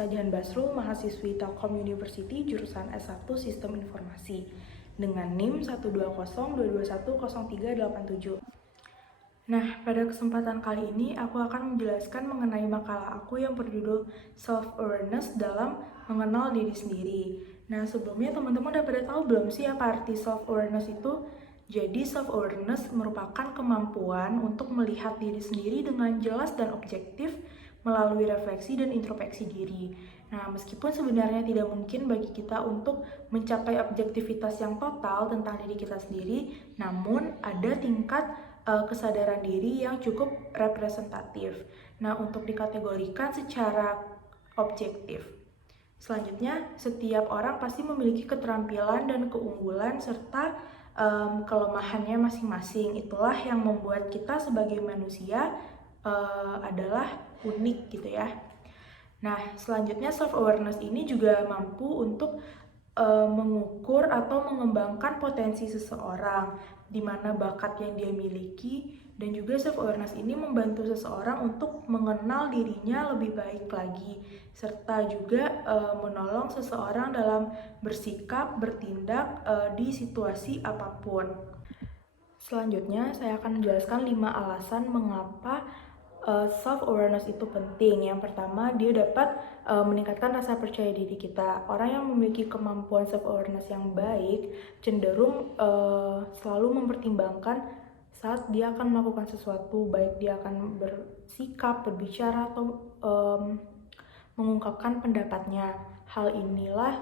Nisa Jahan Basrul, mahasiswi Telkom University, jurusan S1 Sistem Informasi, dengan NIM 12022210387. Nah, pada kesempatan kali ini aku akan menjelaskan mengenai makalah aku yang berjudul Self-Awareness dalam Mengenal Diri Sendiri. Nah, sebelumnya teman-teman udah pada tahu belum sih apa arti self-awareness itu? Jadi, self-awareness merupakan kemampuan untuk melihat diri sendiri dengan jelas dan objektif melalui refleksi dan introspeksi diri. Nah, meskipun sebenarnya tidak mungkin bagi kita untuk mencapai objektivitas yang total tentang diri kita sendiri, namun ada tingkat kesadaran diri yang cukup representatif. Nah, untuk dikategorikan secara objektif. Selanjutnya, setiap orang pasti memiliki keterampilan dan keunggulan serta kelemahannya masing-masing. Itulah yang membuat kita sebagai manusia adalah unik gitu ya. Nah, selanjutnya self-awareness ini juga mampu untuk mengukur atau mengembangkan potensi seseorang, di mana bakat yang dia miliki, dan juga self-awareness ini membantu seseorang untuk mengenal dirinya lebih baik lagi, serta juga menolong seseorang dalam bersikap, bertindak di situasi apapun. Selanjutnya, saya akan menjelaskan 5 alasan mengapa self-awareness itu penting. Yang pertama, dia dapat meningkatkan rasa percaya diri kita. Orang yang memiliki kemampuan self-awareness yang baik cenderung selalu mempertimbangkan saat dia akan melakukan sesuatu, baik dia akan bersikap, berbicara, atau mengungkapkan pendapatnya. Hal inilah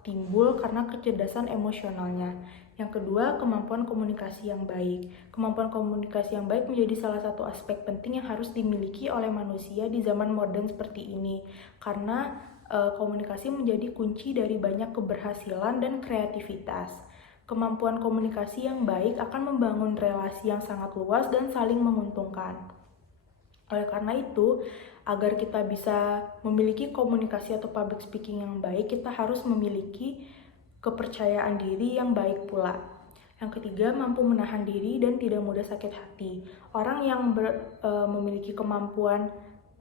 timbul karena kecerdasan emosionalnya. Yang kedua, kemampuan komunikasi yang baik. Kemampuan komunikasi yang baik menjadi salah satu aspek penting yang harus dimiliki oleh manusia di zaman modern seperti ini. Karena komunikasi menjadi kunci dari banyak keberhasilan dan kreativitas. Kemampuan komunikasi yang baik akan membangun relasi yang sangat luas dan saling menguntungkan. Oleh karena itu, agar kita bisa memiliki komunikasi atau public speaking yang baik, kita harus memiliki kepercayaan diri yang baik pula. Yang ketiga, mampu menahan diri dan tidak mudah sakit hati. Orang yang memiliki kemampuan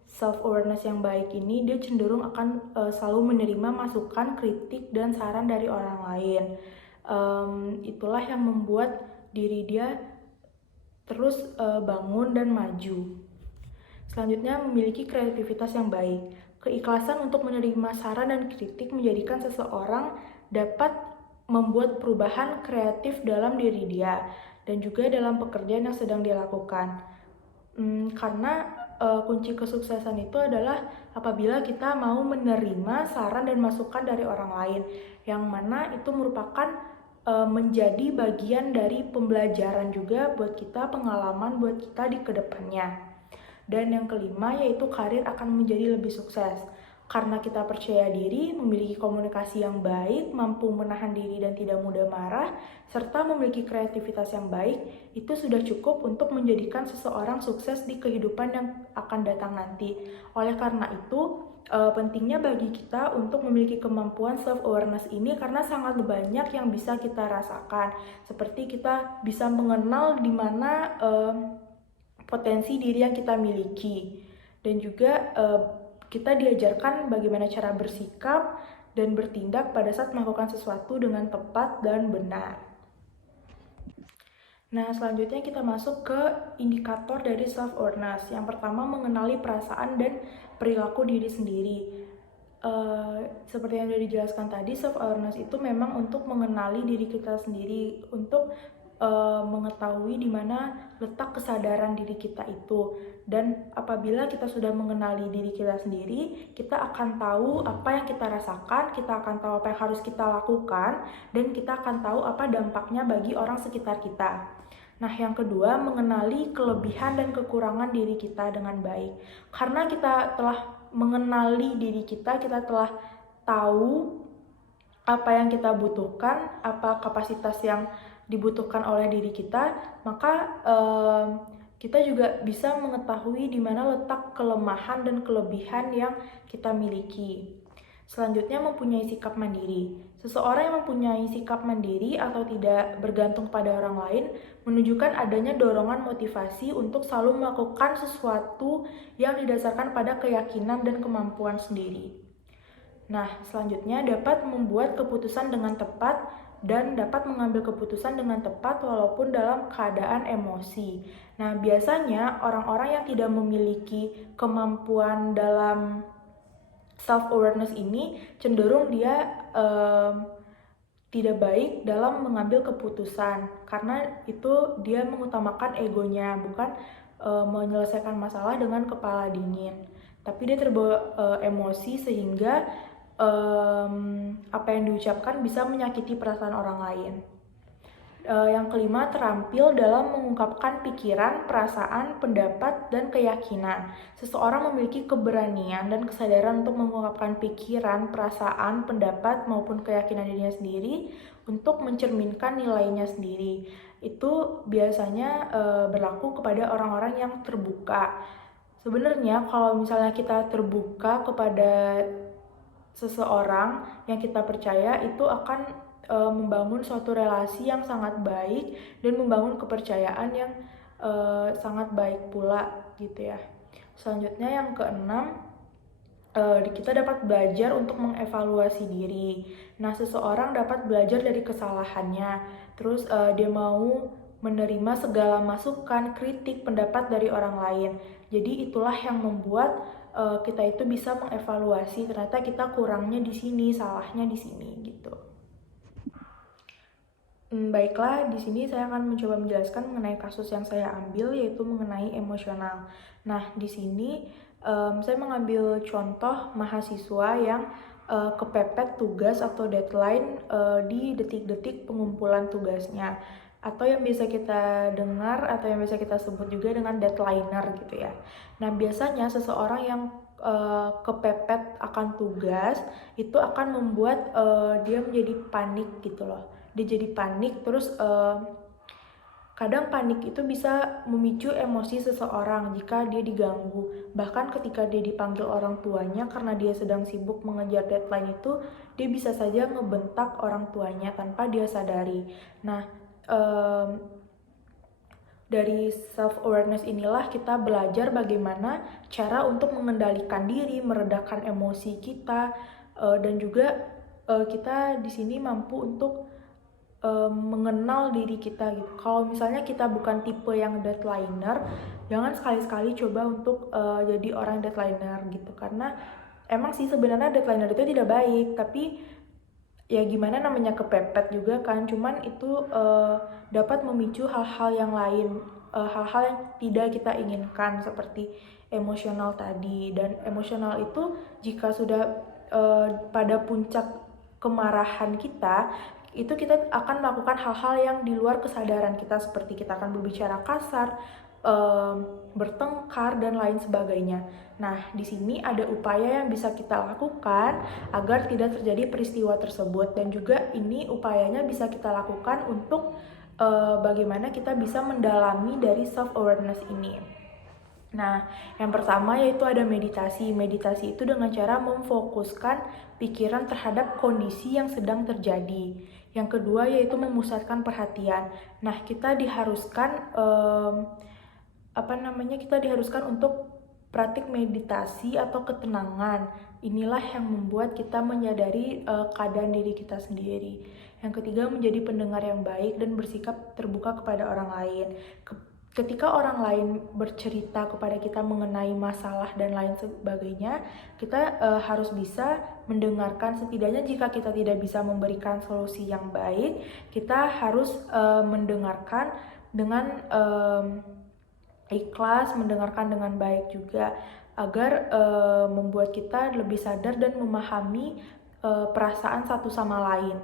self-awareness yang baik ini, dia cenderung akan selalu menerima masukan, kritik, dan saran dari orang lain. Itulah yang membuat diri dia terus bangun dan maju. Selanjutnya, memiliki kreativitas yang baik. Keikhlasan untuk menerima saran dan kritik menjadikan seseorang dapat membuat perubahan kreatif dalam diri dia dan juga dalam pekerjaan yang sedang dia lakukan. Karena kunci kesuksesan itu adalah apabila kita mau menerima saran dan masukan dari orang lain, yang mana itu merupakan menjadi bagian dari pembelajaran juga buat kita, pengalaman buat kita di kedepannya. Dan yang kelima, yaitu karir akan menjadi lebih sukses. Karena kita percaya diri, memiliki komunikasi yang baik, mampu menahan diri dan tidak mudah marah, serta memiliki kreativitas yang baik, itu sudah cukup untuk menjadikan seseorang sukses di kehidupan yang akan datang nanti. Oleh karena itu, pentingnya bagi kita untuk memiliki kemampuan self-awareness ini karena sangat banyak yang bisa kita rasakan. Seperti kita bisa mengenal di mana potensi diri yang kita miliki, dan juga kita diajarkan bagaimana cara bersikap dan bertindak pada saat melakukan sesuatu dengan tepat dan benar. Nah, selanjutnya kita masuk ke indikator dari self-awareness. Yang pertama, mengenali perasaan dan perilaku diri sendiri. Seperti yang sudah dijelaskan tadi, self-awareness itu memang untuk mengenali diri kita sendiri, untuk mengetahui di mana letak kesadaran diri kita itu. Dan apabila kita sudah mengenali diri kita sendiri, kita akan tahu apa yang kita rasakan, kita akan tahu apa yang harus kita lakukan, dan kita akan tahu apa dampaknya bagi orang sekitar kita. Nah, yang kedua, mengenali kelebihan dan kekurangan diri kita dengan baik. Karena kita telah mengenali diri kita telah tahu apa yang kita butuhkan, apa kapasitas yang dibutuhkan oleh diri kita, maka kita juga bisa mengetahui di mana letak kelemahan dan kelebihan yang kita miliki. Selanjutnya, mempunyai sikap mandiri. Seseorang yang mempunyai sikap mandiri atau tidak bergantung pada orang lain menunjukkan adanya dorongan motivasi untuk selalu melakukan sesuatu yang didasarkan pada keyakinan dan kemampuan sendiri. Nah, selanjutnya dapat membuat keputusan dengan tepat dan dapat mengambil keputusan dengan tepat walaupun dalam keadaan emosi. Nah, biasanya orang-orang yang tidak memiliki kemampuan dalam self-awareness ini cenderung dia tidak baik dalam mengambil keputusan karena itu dia mengutamakan egonya, bukan menyelesaikan masalah dengan kepala dingin. Tapi dia terbawa emosi sehingga apa yang diucapkan bisa menyakiti perasaan orang lain. Yang kelima, terampil dalam mengungkapkan pikiran, perasaan, pendapat, dan keyakinan. Seseorang memiliki keberanian dan kesadaran untuk mengungkapkan pikiran, perasaan, pendapat, maupun keyakinan dirinya sendiri untuk mencerminkan nilainya sendiri. Itu biasanya berlaku kepada orang-orang yang terbuka. Sebenarnya kalau misalnya kita terbuka kepada seseorang yang kita percaya, itu akan membangun suatu relasi yang sangat baik dan membangun kepercayaan yang sangat baik pula gitu ya. Selanjutnya yang keenam, kita dapat belajar untuk mengevaluasi diri. Nah, seseorang dapat belajar dari kesalahannya, terus dia mau menerima segala masukan, kritik, pendapat dari orang lain. Jadi itulah yang membuat kita itu bisa mengevaluasi ternyata kita kurangnya di sini, salahnya di sini gitu. Baiklah, di sini saya akan mencoba menjelaskan mengenai kasus yang saya ambil, yaitu mengenai emosional. Nah, di sini saya mengambil contoh mahasiswa yang kepepet tugas atau deadline di detik-detik pengumpulan tugasnya, atau yang biasa kita dengar atau yang biasa kita sebut juga dengan deadliner gitu ya. Nah, biasanya seseorang yang kepepet akan tugas itu akan membuat dia menjadi panik gitu loh. Dia jadi panik, terus kadang panik itu bisa memicu emosi seseorang jika dia diganggu. Bahkan ketika dia dipanggil orang tuanya karena dia sedang sibuk mengejar deadline itu, dia bisa saja ngebentak orang tuanya tanpa dia sadari. Nah, dari self-awareness inilah kita belajar bagaimana cara untuk mengendalikan diri, meredakan emosi kita, dan juga kita di sini mampu untuk mengenal diri kita gitu. Kalau misalnya kita bukan tipe yang deadliner, jangan sekali-sekali coba untuk jadi orang deadliner gitu, karena emang sih sebenarnya deadliner itu tidak baik, tapi ya gimana, namanya kepepet juga kan, cuman itu dapat memicu hal-hal yang lain, hal-hal yang tidak kita inginkan seperti emosional tadi. Dan emosional itu jika sudah pada puncak kemarahan kita, itu kita akan melakukan hal-hal yang di luar kesadaran kita, seperti kita akan berbicara kasar, bertengkar, dan lain sebagainya. Nah, di sini ada upaya yang bisa kita lakukan agar tidak terjadi peristiwa tersebut, dan juga ini upayanya bisa kita lakukan untuk bagaimana kita bisa mendalami dari self-awareness ini. Nah, yang pertama yaitu ada meditasi. Meditasi itu dengan cara memfokuskan pikiran terhadap kondisi yang sedang terjadi. Yang kedua yaitu memusatkan perhatian. Nah, kita diharuskan kita diharuskan untuk praktik meditasi atau ketenangan. Inilah yang membuat kita menyadari keadaan diri kita sendiri. Yang ketiga, menjadi pendengar yang baik dan bersikap terbuka kepada orang lain. Ketika orang lain bercerita kepada kita mengenai masalah dan lain sebagainya, kita harus bisa mendengarkan. Setidaknya jika kita tidak bisa memberikan solusi yang baik, kita harus mendengarkan dengan ikhlas, mendengarkan dengan baik juga, agar membuat kita lebih sadar dan memahami perasaan satu sama lain.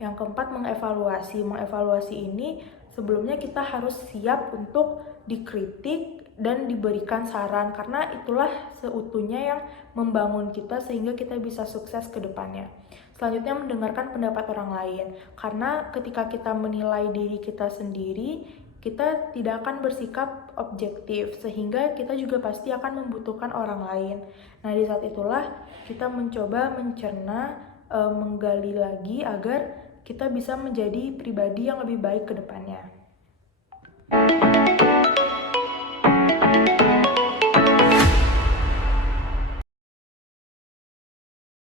Yang keempat, mengevaluasi. Mengevaluasi ini sebelumnya kita harus siap untuk dikritik dan diberikan saran, karena itulah seutuhnya yang membangun kita sehingga kita bisa sukses ke depannya. Selanjutnya, mendengarkan pendapat orang lain, karena ketika kita menilai diri kita sendiri, kita tidak akan bersikap objektif, sehingga kita juga pasti akan membutuhkan orang lain. Nah, di saat itulah kita mencoba mencerna, menggali lagi agar kita bisa menjadi pribadi yang lebih baik ke depannya.